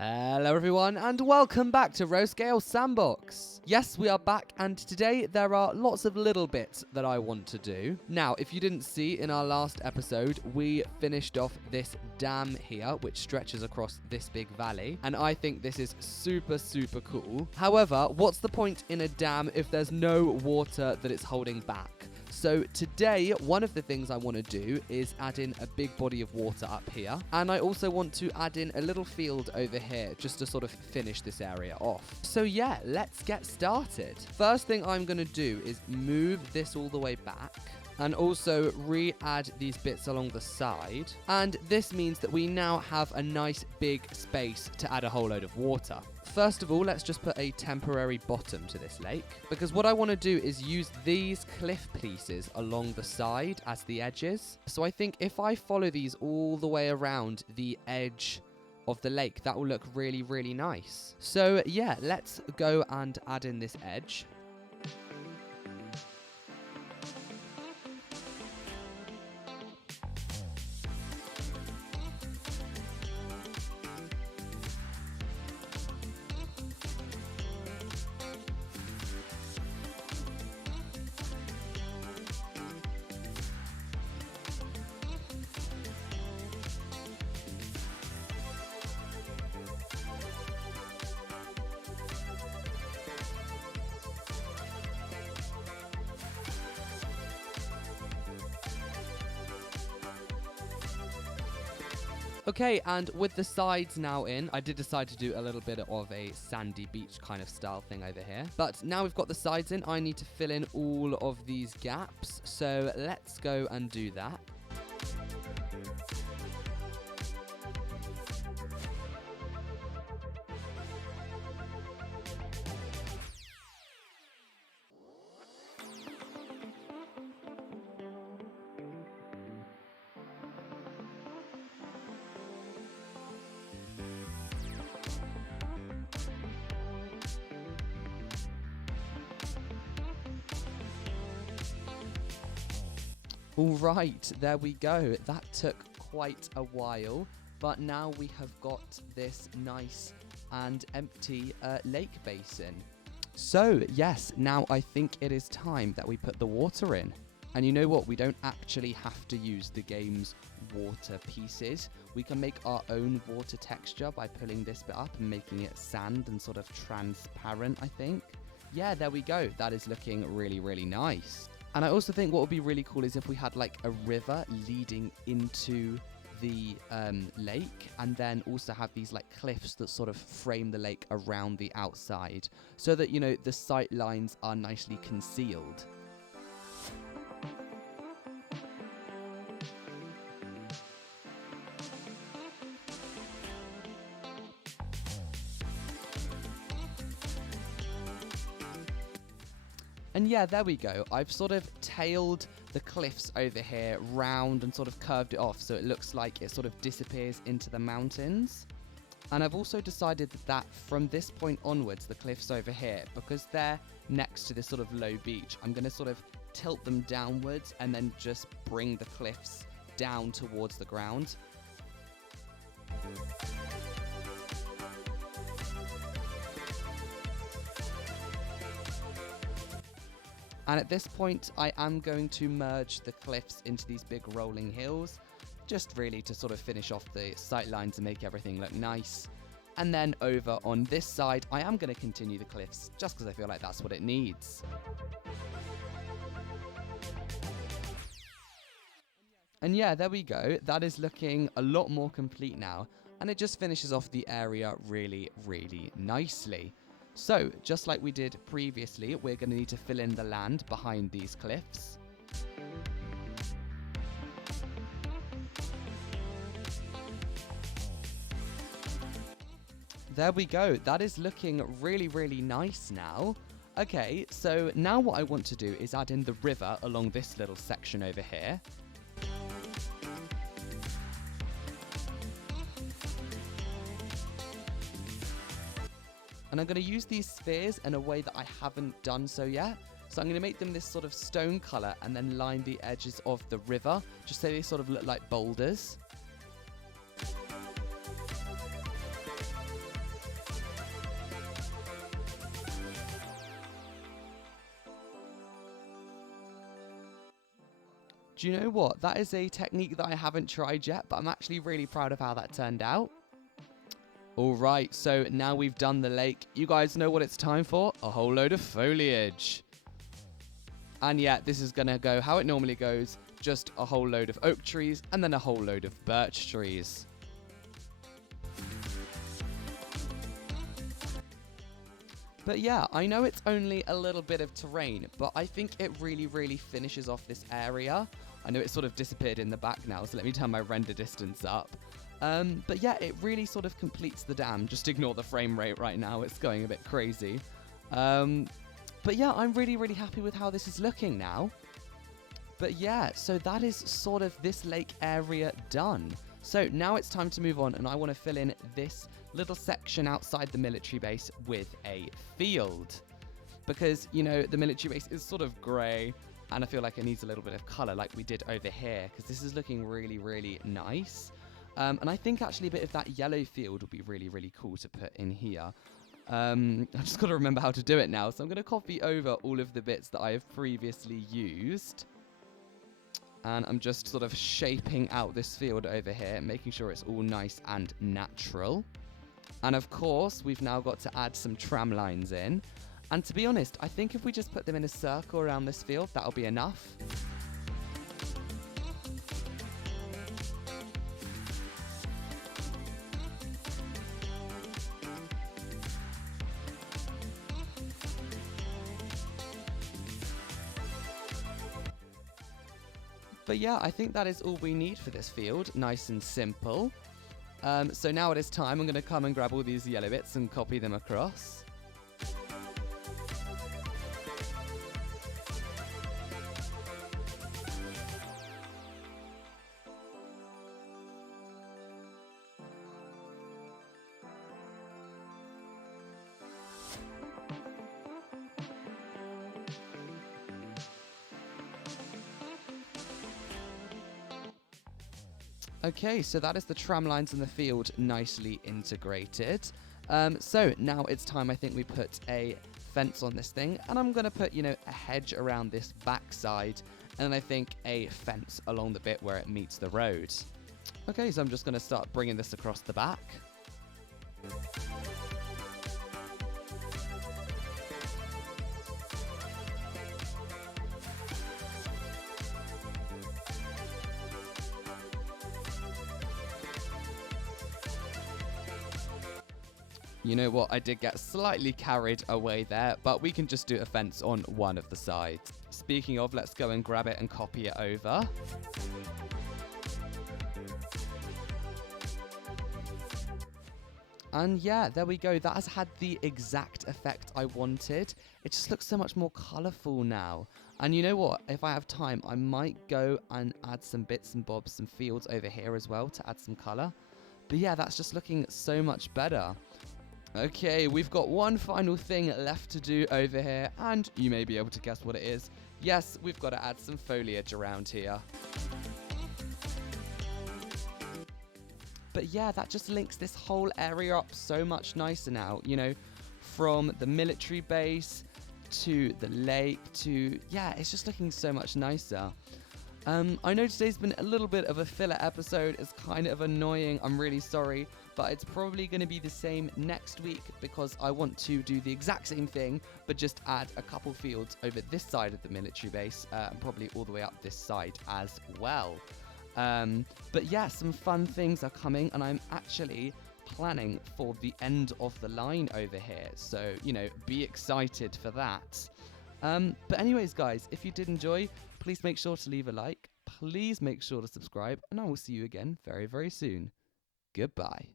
Hello everyone and welcome back to Roscale Sandbox. Yes, we are back and today there are lots of little bits that I want to do. Now, if you didn't see in our last episode, we finished off this dam here which stretches across this big valley, and I think this is super cool. However, what's the point in a dam if there's no water that it's holding back? So today, one of the things I want to do is add in a big body of water up here. And I also want to add in a little field over here just to sort of finish this area off. So yeah, let's get started. First thing I'm going to do is move this all the way back and also re-add these bits along the side. And this means that we now have a nice big space to add a whole load of water. First of all, let's just put a temporary bottom to this lake, because what I want to do is use these cliff pieces along the side as the edges. So I think if I follow these all the way around the edge of the lake, that will look really nice. So yeah, let's go and add in this edge. Okay, and with the sides now in, I did decide to do a little bit of a sandy beach kind of style thing over here. But now we've got the sides in, I need to fill in all of these gaps. So let's go and do that. Alright, there we go. That took quite a while, but now we have got this nice and empty lake basin. So, yes, now I think it is time that we put the water in. And you know what? We don't actually have to use the game's water pieces. We can make our own water texture by pulling this bit up and making it sand and sort of transparent, I think. Yeah, there we go. That is looking really nice. And I also think what would be really cool is if we had like a river leading into the lake, and then also have these like cliffs that sort of frame the lake around the outside, so that, you know, the sight lines are nicely concealed. And yeah, there we go. I've sort of tailed the cliffs over here round and sort of curved it off so it looks like it sort of disappears into the mountains. And I've also decided that from this point onwards, the cliffs over here, because they're next to this sort of low beach, I'm going to sort of tilt them downwards and then just bring the cliffs down towards the ground. And at this point, I am going to merge the cliffs into these big rolling hills, just really to sort of finish off the sight lines and make everything look nice. And then over on this side, I am going to continue the cliffs, just because I feel like that's what it needs. And yeah, there we go. That is looking a lot more complete now, and it just finishes off the area really nicely. So, just like we did previously, we're going to need to fill in the land behind these cliffs. There we go. That is looking really nice now. Okay, so now what I want to do is add in the river along this little section over here. And I'm going to use these spheres in a way that I haven't done so yet. So I'm going to make them this sort of stone color and then line the edges of the river, just so they sort of look like boulders. Do you know what? That is a technique that I haven't tried yet, but I'm actually really proud of how that turned out. All right, so now we've done the lake. You guys know what it's time for? A whole load of foliage. And yeah, this is going to go how it normally goes. Just a whole load of oak trees and then a whole load of birch trees. But yeah, I know it's only a little bit of terrain, but I think it really finishes off this area. I know it sort of disappeared in the back now, so let me turn my render distance up. But yeah, it really sort of completes the dam. Just ignore the frame rate right now, it's going a bit crazy. But yeah, I'm really happy with how this is looking now. But yeah, so that is sort of this lake area done. So now it's time to move on, and I want to fill in this little section outside the military base with a field. Because, you know, the military base is sort of grey, and I feel like it needs a little bit of colour like we did over here, because this is looking really nice. And I think actually a bit of that yellow field would be really cool to put in here. I've just got to remember how to do it now, so I'm going to copy over all of the bits that I have previously used. And I'm just sort of shaping out this field over here, making sure it's all nice and natural. And of course, we've now got to add some tram lines in. And to be honest, I think if we just put them in a circle around this field, that'll be enough. But yeah, I think that is all we need for this field. Nice and simple. So now it is time. I'm going to come and grab all these yellow bits and copy them across. Okay, so that is the tram lines in the field nicely integrated. So now it's time, I think, we put a fence on this thing, and I'm going to put, you know, a hedge around this backside, and then I think a fence along the bit where it meets the road. Okay, so I'm just going to start bringing this across the back. You know what, I did get slightly carried away there, but we can just do a fence on one of the sides. Speaking of, let's go and grab it and copy it over. And yeah, there we go. That has had the exact effect I wanted. It just looks so much more colourful now. And you know what? If I have time, I might go and add some bits and bobs, some fields over here as well to add some colour. But yeah, that's just looking so much better. Okay, we've got one final thing left to do over here, and you may be able to guess what it is. Yes, we've got to add some foliage around here. But yeah, that just links this whole area up so much nicer now, you know, from the military base to the lake to, yeah, it's just looking so much nicer. I know today's been a little bit of a filler episode. It's kind of annoying. I'm really sorry, but it's probably going to be the same next week because I want to do the exact same thing, but just add a couple fields over this side of the military base and probably all the way up this side as well. But yeah, some fun things are coming, and I'm actually planning for the end of the line over here. So, you know, be excited for that. But anyways, guys, if you did enjoy, please make sure to leave a like. Please make sure to subscribe, and I will see you again very, very soon. Goodbye.